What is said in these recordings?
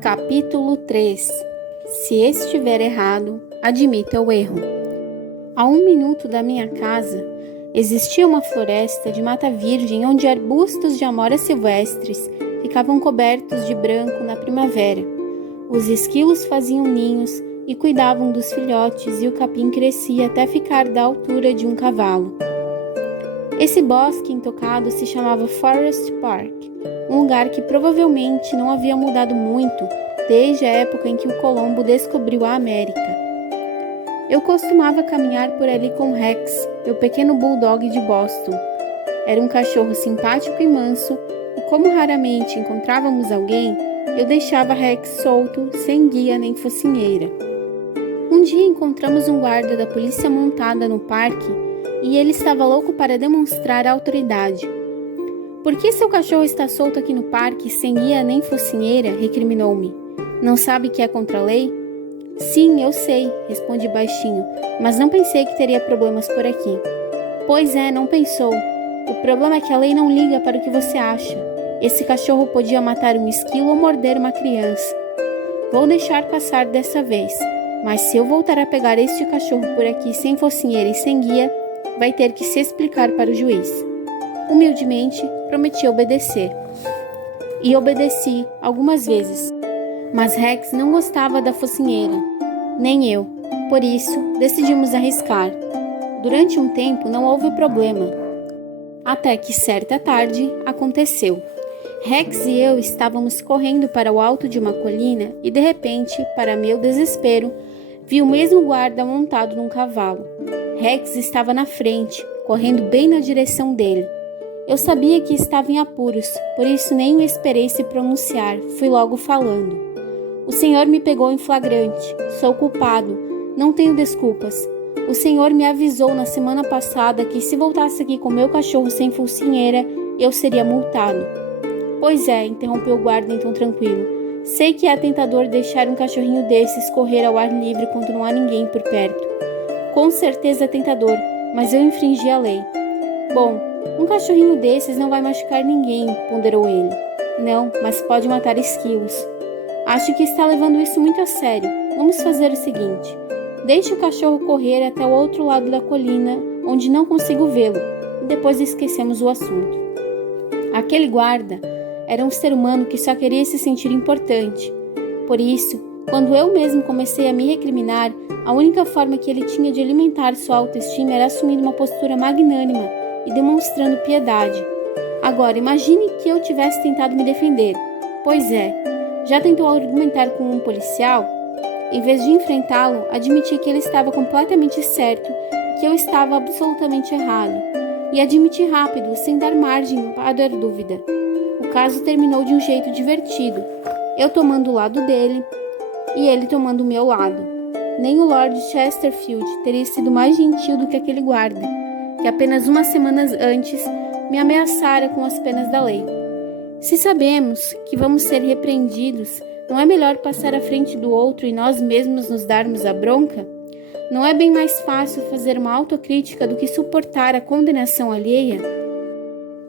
Capítulo 3. Se estiver errado, admita o erro. A 1 minuto da minha casa, existia uma floresta de mata virgem onde arbustos de amoras silvestres ficavam cobertos de branco na primavera. Os esquilos faziam ninhos e cuidavam dos filhotes e o capim crescia até ficar da altura de um cavalo. Esse bosque intocado se chamava Forest Park, um lugar que provavelmente não havia mudado muito desde a época em que o Colombo descobriu a América. Eu costumava caminhar por ali com Rex, meu pequeno bulldog de Boston. Era um cachorro simpático e manso, e como raramente encontrávamos alguém, eu deixava Rex solto, sem guia nem focinheira. Um dia encontramos um guarda da polícia montada no parque e ele estava louco para demonstrar autoridade. "Por que seu cachorro está solto aqui no parque, sem guia nem focinheira?" recriminou-me. "Não sabe que é contra a lei?" "Sim, eu sei", respondi baixinho, "mas não pensei que teria problemas por aqui." "Pois é, não pensou. O problema é que a lei não liga para o que você acha. Esse cachorro podia matar um esquilo ou morder uma criança. Vou deixar passar dessa vez, mas se eu voltar a pegar este cachorro por aqui sem focinheira e sem guia, vai ter que se explicar para o juiz." Humildemente, prometi obedecer. E obedeci algumas vezes. Mas Rex não gostava da focinheira, nem eu. Por isso, decidimos arriscar. Durante um tempo não houve problema. Até que certa tarde aconteceu. Rex e eu estávamos correndo para o alto de uma colina e de repente, para meu desespero, vi o mesmo guarda montado num cavalo. Rex estava na frente, correndo bem na direção dele. Eu sabia que estava em apuros, por isso nem o esperei se pronunciar, fui logo falando. "O senhor me pegou em flagrante. Sou culpado. Não tenho desculpas. O senhor me avisou na semana passada que se voltasse aqui com meu cachorro sem focinheira, eu seria multado." "Pois é", interrompeu o guarda em tom tranquilo. "Sei que é tentador deixar um cachorrinho desses correr ao ar livre quando não há ninguém por perto. Com certeza é tentador, mas eu infringi a lei." "Bom, um cachorrinho desses não vai machucar ninguém", ponderou ele. "Não, mas pode matar esquilos." "Acho que está levando isso muito a sério. Vamos fazer o seguinte: deixe o cachorro correr até o outro lado da colina, onde não consigo vê-lo, e depois esquecemos o assunto." Aquele guarda era um ser humano que só queria se sentir importante. Por isso, quando eu mesmo comecei a me recriminar, a única forma que ele tinha de alimentar sua autoestima era assumindo uma postura magnânima e demonstrando piedade. Agora, imagine que eu tivesse tentado me defender. Pois é, já tentou argumentar com um policial? Em vez de enfrentá-lo, admiti que ele estava completamente certo e que eu estava absolutamente errado. E admiti rápido, sem dar margem para dúvida. O caso terminou de um jeito divertido, eu tomando o lado dele e ele tomando o meu lado. Nem o Lord Chesterfield teria sido mais gentil do que aquele guarda, que apenas umas semanas antes me ameaçara com as penas da lei. Se sabemos que vamos ser repreendidos, não é melhor passar à frente do outro e nós mesmos nos darmos a bronca? Não é bem mais fácil fazer uma autocrítica do que suportar a condenação alheia?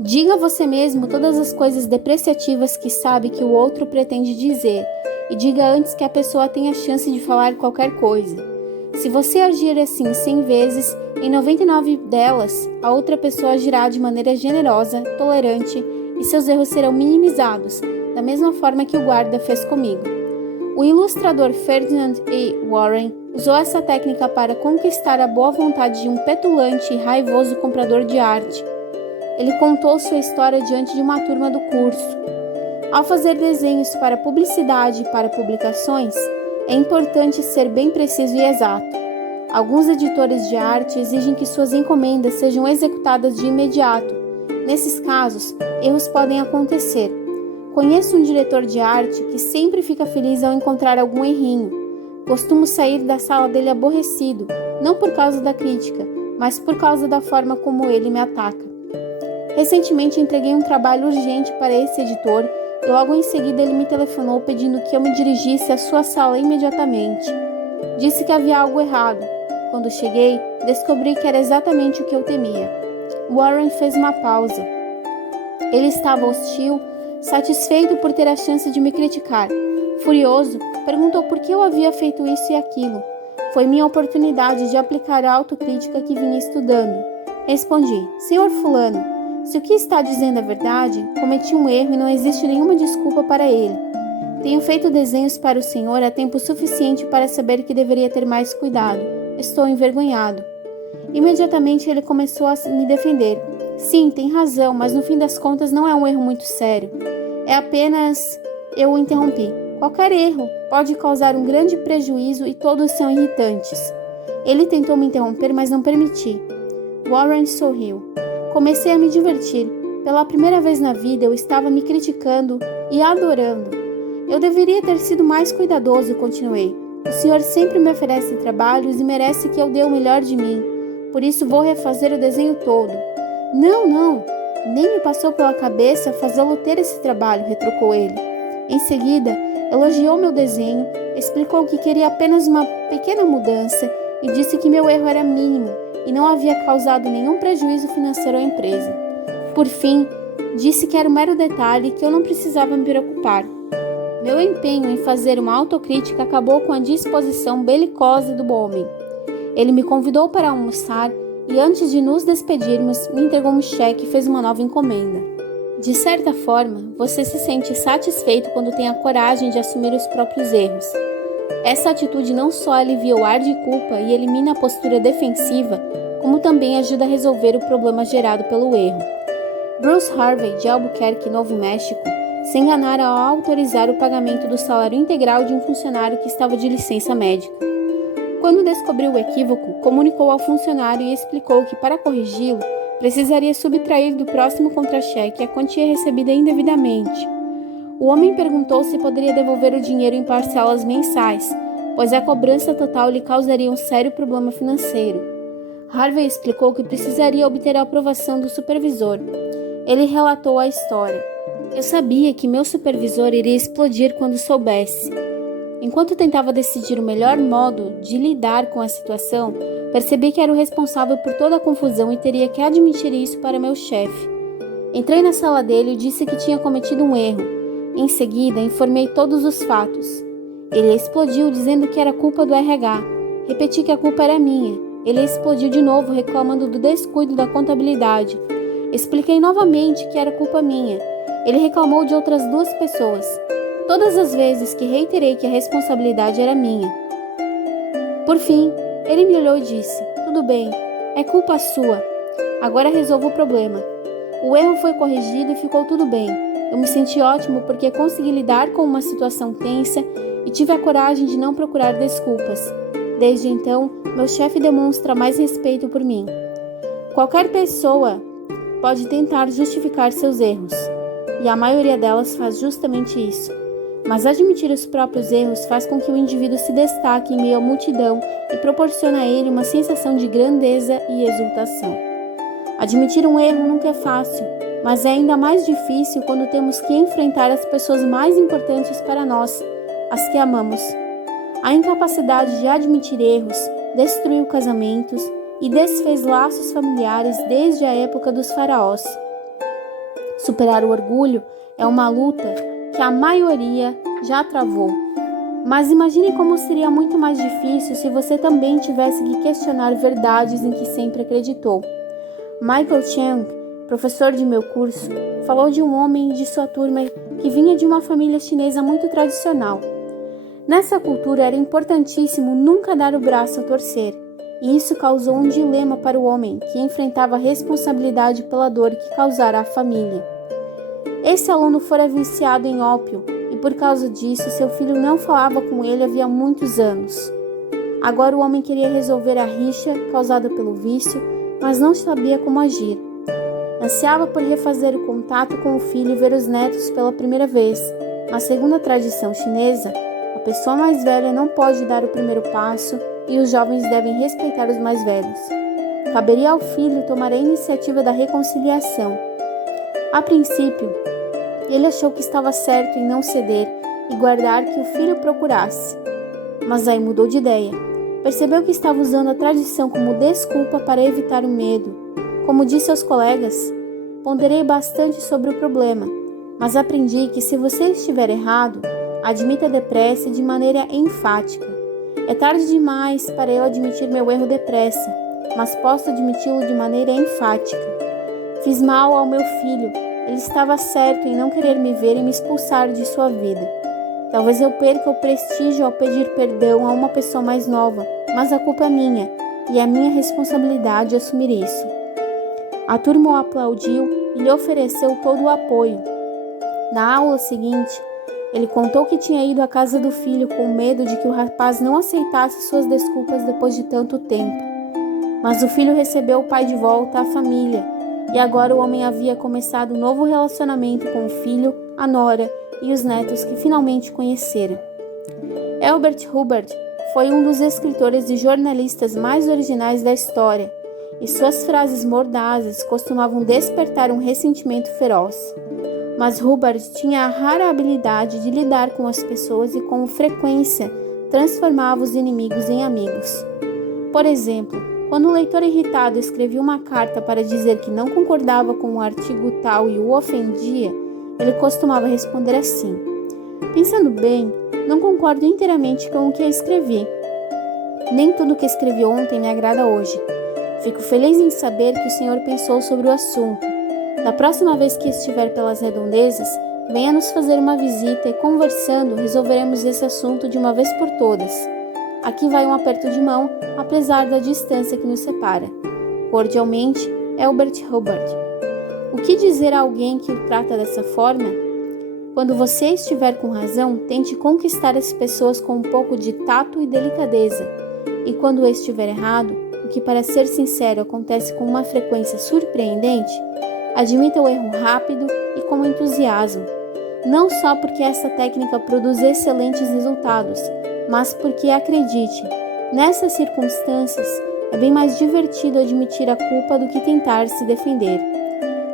Diga a você mesmo todas as coisas depreciativas que sabe que o outro pretende dizer, e diga antes que a pessoa tenha chance de falar qualquer coisa. Se você agir assim 100 vezes, em 99 delas, a outra pessoa agirá de maneira generosa, tolerante, e seus erros serão minimizados, da mesma forma que o guarda fez comigo. O ilustrador Ferdinand A. Warren usou essa técnica para conquistar a boa vontade de um petulante e raivoso comprador de arte. Ele contou sua história diante de uma turma do curso. Ao fazer desenhos para publicidade e para publicações, é importante ser bem preciso e exato. Alguns editores de arte exigem que suas encomendas sejam executadas de imediato. Nesses casos, erros podem acontecer. Conheço um diretor de arte que sempre fica feliz ao encontrar algum errinho. Costumo sair da sala dele aborrecido, não por causa da crítica, mas por causa da forma como ele me ataca. Recentemente entreguei um trabalho urgente para esse editor e logo em seguida ele me telefonou pedindo que eu me dirigisse à sua sala imediatamente. Disse que havia algo errado. Quando cheguei, descobri que era exatamente o que eu temia. Warren fez uma pausa. Ele estava hostil, satisfeito por ter a chance de me criticar. Furioso, perguntou por que eu havia feito isso e aquilo. Foi minha oportunidade de aplicar a autocrítica que vinha estudando. Respondi: Senhor Fulano, se o que está dizendo é verdade, cometi um erro e não existe nenhuma desculpa para ele. Tenho feito desenhos para o Senhor há tempo suficiente para saber que deveria ter mais cuidado. Estou envergonhado. Imediatamente ele começou a me defender. Sim, tem razão, mas no fim das contas não é um erro muito sério. É apenas... Eu o interrompi. Qualquer erro pode causar um grande prejuízo e todos são irritantes. Ele tentou me interromper, mas não permiti. Warren sorriu. Comecei a me divertir. Pela primeira vez na vida eu estava me criticando e adorando. Eu deveria ter sido mais cuidadoso, continuei. O Senhor sempre me oferece trabalhos e merece que eu dê o melhor de mim. Por isso vou refazer o desenho todo. Não, nem me passou pela cabeça fazê-lo ter esse trabalho, retrucou ele. Em seguida, elogiou meu desenho, explicou que queria apenas uma pequena mudança e disse que meu erro era mínimo e não havia causado nenhum prejuízo financeiro à empresa. Por fim, disse que era um mero detalhe e que eu não precisava me preocupar. Meu empenho em fazer uma autocrítica acabou com a disposição belicosa do homem. Ele me convidou para almoçar e antes de nos despedirmos, me entregou um cheque e fez uma nova encomenda. De certa forma, você se sente satisfeito quando tem a coragem de assumir os próprios erros. Essa atitude não só alivia o ar de culpa e elimina a postura defensiva, como também ajuda a resolver o problema gerado pelo erro. Bruce Harvey, de Albuquerque, Novo México, se enganara ao autorizar o pagamento do salário integral de um funcionário que estava de licença médica. Quando descobriu o equívoco, comunicou ao funcionário e explicou que, para corrigi-lo, precisaria subtrair do próximo contra-cheque a quantia recebida indevidamente. O homem perguntou se poderia devolver o dinheiro em parcelas mensais, pois a cobrança total lhe causaria um sério problema financeiro. Harvey explicou que precisaria obter a aprovação do supervisor. Ele relatou a história. Eu sabia que meu supervisor iria explodir quando soubesse. Enquanto tentava decidir o melhor modo de lidar com a situação, percebi que era o responsável por toda a confusão e teria que admitir isso para meu chefe. Entrei na sala dele e disse que tinha cometido um erro. Em seguida, informei todos os fatos. Ele explodiu dizendo que era culpa do RH. Repeti que a culpa era minha. Ele explodiu de novo reclamando do descuido da contabilidade. Expliquei novamente que era culpa minha. Ele reclamou de outras 2 pessoas. Todas as vezes que reiterei que a responsabilidade era minha. Por fim, ele me olhou e disse: Tudo bem, é culpa sua. Agora resolvo o problema. O erro foi corrigido e ficou tudo bem. Eu me senti ótimo porque consegui lidar com uma situação tensa e tive a coragem de não procurar desculpas. Desde então, meu chefe demonstra mais respeito por mim. Qualquer pessoa pode tentar justificar seus erros, e a maioria delas faz justamente isso. Mas admitir os próprios erros faz com que o indivíduo se destaque em meio à multidão e proporciona a ele uma sensação de grandeza e exultação. Admitir um erro nunca é fácil, mas é ainda mais difícil quando temos que enfrentar as pessoas mais importantes para nós, as que amamos. A incapacidade de admitir erros destruiu casamentos e desfez laços familiares desde a época dos faraós. Superar o orgulho é uma luta que a maioria já travou. Mas imagine como seria muito mais difícil se você também tivesse que questionar verdades em que sempre acreditou. Michael Chang, professor de meu curso, falou de um homem de sua turma que vinha de uma família chinesa muito tradicional. Nessa cultura era importantíssimo nunca dar o braço a torcer, e isso causou um dilema para o homem que enfrentava a responsabilidade pela dor que causara à família. Esse aluno fora viciado em ópio e por causa disso seu filho não falava com ele havia muitos anos. Agora o homem queria resolver a rixa causada pelo vício, mas não sabia como agir. Ansiava por refazer o contato com o filho e ver os netos pela primeira vez, mas segundo a tradição chinesa, a pessoa mais velha não pode dar o primeiro passo e os jovens devem respeitar os mais velhos. Caberia ao filho tomar a iniciativa da reconciliação. A princípio, ele achou que estava certo em não ceder e guardar que o filho procurasse. Mas aí mudou de ideia. Percebeu que estava usando a tradição como desculpa para evitar o medo. Como disse aos colegas, ponderei bastante sobre o problema, mas aprendi que se você estiver errado, Admita depressa e de maneira enfática. É tarde demais para eu admitir meu erro depressa, mas posso admiti-lo de maneira enfática. Fiz mal ao meu filho. Ele estava certo em não querer me ver e me expulsar de sua vida. Talvez eu perca o prestígio ao pedir perdão a uma pessoa mais nova, mas a culpa é minha e é minha responsabilidade assumir isso. A turma o aplaudiu e lhe ofereceu todo o apoio. Na aula seguinte, ele contou que tinha ido à casa do filho com medo de que o rapaz não aceitasse suas desculpas depois de tanto tempo. Mas o filho recebeu o pai de volta à família, e agora o homem havia começado um novo relacionamento com o filho, a nora e os netos que finalmente conhecera. Elbert Hubbard foi um dos escritores e jornalistas mais originais da história, e suas frases mordazes costumavam despertar um ressentimento feroz. Mas Hubbard tinha a rara habilidade de lidar com as pessoas e com frequência transformava os inimigos em amigos. Por exemplo, quando o leitor irritado escrevia uma carta para dizer que não concordava com o artigo tal e o ofendia, ele costumava responder assim: pensando bem, não concordo inteiramente com o que escrevi. Nem tudo o que escrevi ontem me agrada hoje. Fico feliz em saber que o senhor pensou sobre o assunto. Da próxima vez que estiver pelas redondezas, venha nos fazer uma visita e, conversando, resolveremos esse assunto de uma vez por todas. Aqui vai um aperto de mão, apesar da distância que nos separa. Cordialmente, Elbert Hubbard. O que dizer a alguém que o trata dessa forma? Quando você estiver com razão, tente conquistar as pessoas com um pouco de tato e delicadeza. E quando estiver errado, o que, para ser sincero, acontece com uma frequência surpreendente, admita o erro rápido e com entusiasmo, não só porque essa técnica produz excelentes resultados, mas porque, acredite, nessas circunstâncias é bem mais divertido admitir a culpa do que tentar se defender.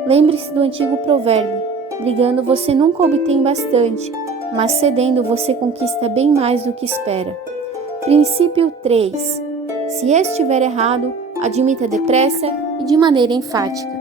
Lembre-se do antigo provérbio: brigando você nunca obtém bastante, mas cedendo você conquista bem mais do que espera. Princípio 3. Se estiver errado, admita depressa e de maneira enfática.